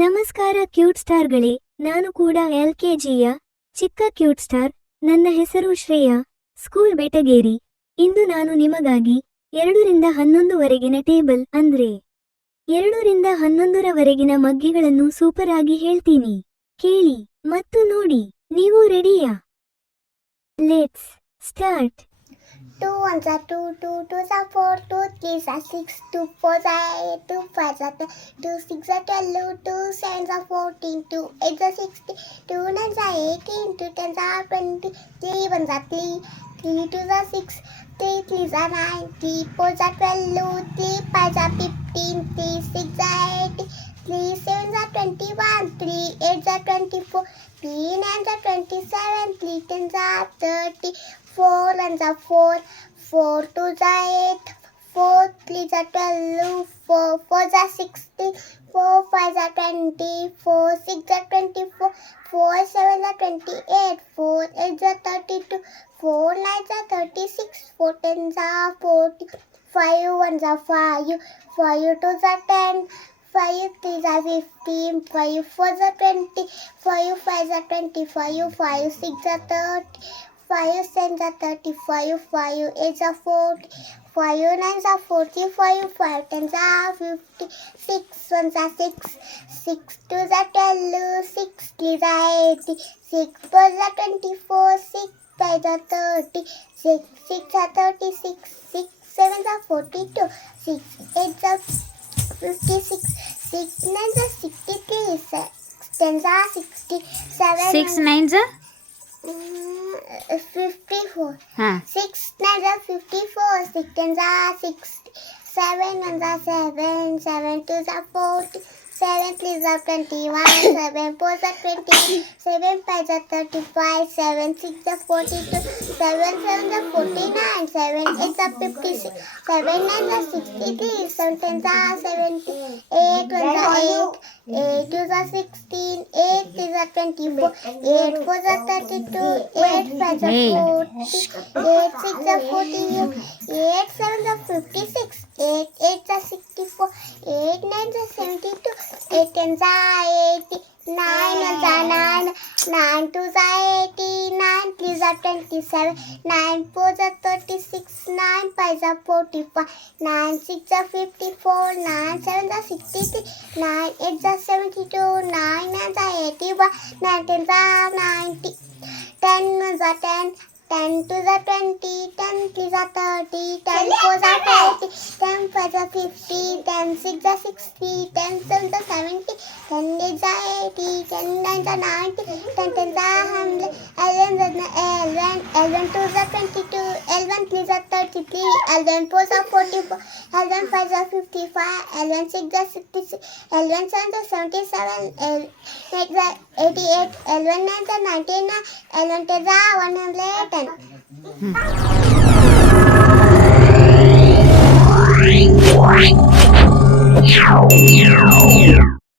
ನಮಸ್ಕಾರ ಕ್ಯೂಟ್ ಸ್ಟಾರ್ಗಳೇ, ನಾನು ಕೂಡ ಎಲ್ ಕೆಜಿಯ ಚಿಕ್ಕ ಕ್ಯೂಟ್ ಸ್ಟಾರ್. ನನ್ನ ಹೆಸರು ಶ್ರೇಯಾ, ಸ್ಕೂಲ್ ಬೆಟಗೇರಿ. ಇಂದು ನಾನು ನಿಮಗಾಗಿ ಎರಡರಿಂದ ಹನ್ನೊಂದುವರೆಗಿನ ಟೇಬಲ್ ಅಂದ್ರೆ ಎರಡರಿಂದ ಹನ್ನೊಂದರವರೆಗಿನ ಮಗ್ಗಿಗಳನ್ನು ಸೂಪರ್ ಆಗಿ ಹೇಳ್ತೀನಿ. ಕೇಳಿ ಮತ್ತು ನೋಡಿ, ನೀವು ರೆಡಿಯಾ? Let's start. Two ones are two, two twos are four, two threes are six, two fours are eight, two fives are ten, two six are twelve, two sevens are fourteen, two eights are sixteen, two nines are eighteen, two tens are twenty, three ones are three, three twos are six, three threes are nine, three fours are twelve, three fives are fifteen, three six are eighteen, three sevens are twenty-one, three eights are twenty-four, three nines are twenty-seven, three tens are thirty, four ones are four, twos are eight, four threes are twelve, four fours are sixteen, four fives are twenty, four six are twenty-four, four sevens are twenty-eight, four eights are thirty-two, four nines are thirty-six, four tens are forty, five ones are five, five twos are ten. Five threes are fifteen, five fours are twenty, five fives are twenty-five, five six are thirty, Five cents are thirty-five. Five eights a forty. Five nines are forty-five. Five tens are fifty. Six ones are six. Six twos are twelve. Six threes are eighty. Six fours are twenty-four. Six fives are thirty. Six six are thirty-six. Six sevens are forty-two. Six eights are fifty-six. Six nines are sixty-three. Six tens are sixty-seven. Six nines are. Mm, fifty-four. हां Six nines are fifty-four, six tens are sixty, seven ones are seven, seven twos are forty, seven threes are twenty-one, seven fours are twenty, seven fives are thirty-five, seven six are forty-two, seven sevens are forty-nine, seven eights are fifty-six, seven nines are sixty-three, seven tens are seventy, eight ones are eight, eight twos are sixteen, eight threes are twenty-four, eight fours are thirty-two, eight fives are Hey. forty, eight six are forty-eight, eight sevens are fifty-six, eight eights are sixty-four, eight nines are seventy-two, eight tens are eighty, nine ones are nine, nine twos are eighty, nine threes are twenty-seven, nine fours are thirty-six, nine fives are forty-five, nine six are fifty-four, nine sevens are sixty-three, nine eights are seventy-two, nine nines are eighty-one, nine tens are ninety, ten ones are ten. Ten twos are twenty, ten threes are thirty, ten fours are forty, ten fives are fifty, ten six are sixty, ten sevens are seventy, ten eights are eighty, ten nines are ninety, ten tens are hundred, eleven are eleven, eleven twos are twenty-two, eleven threes are thirty-three, eleven fours are forty-four, eleven 85, L16 the 66, L17 the 77, L8 the 88, L19 the 99, L20 the 110.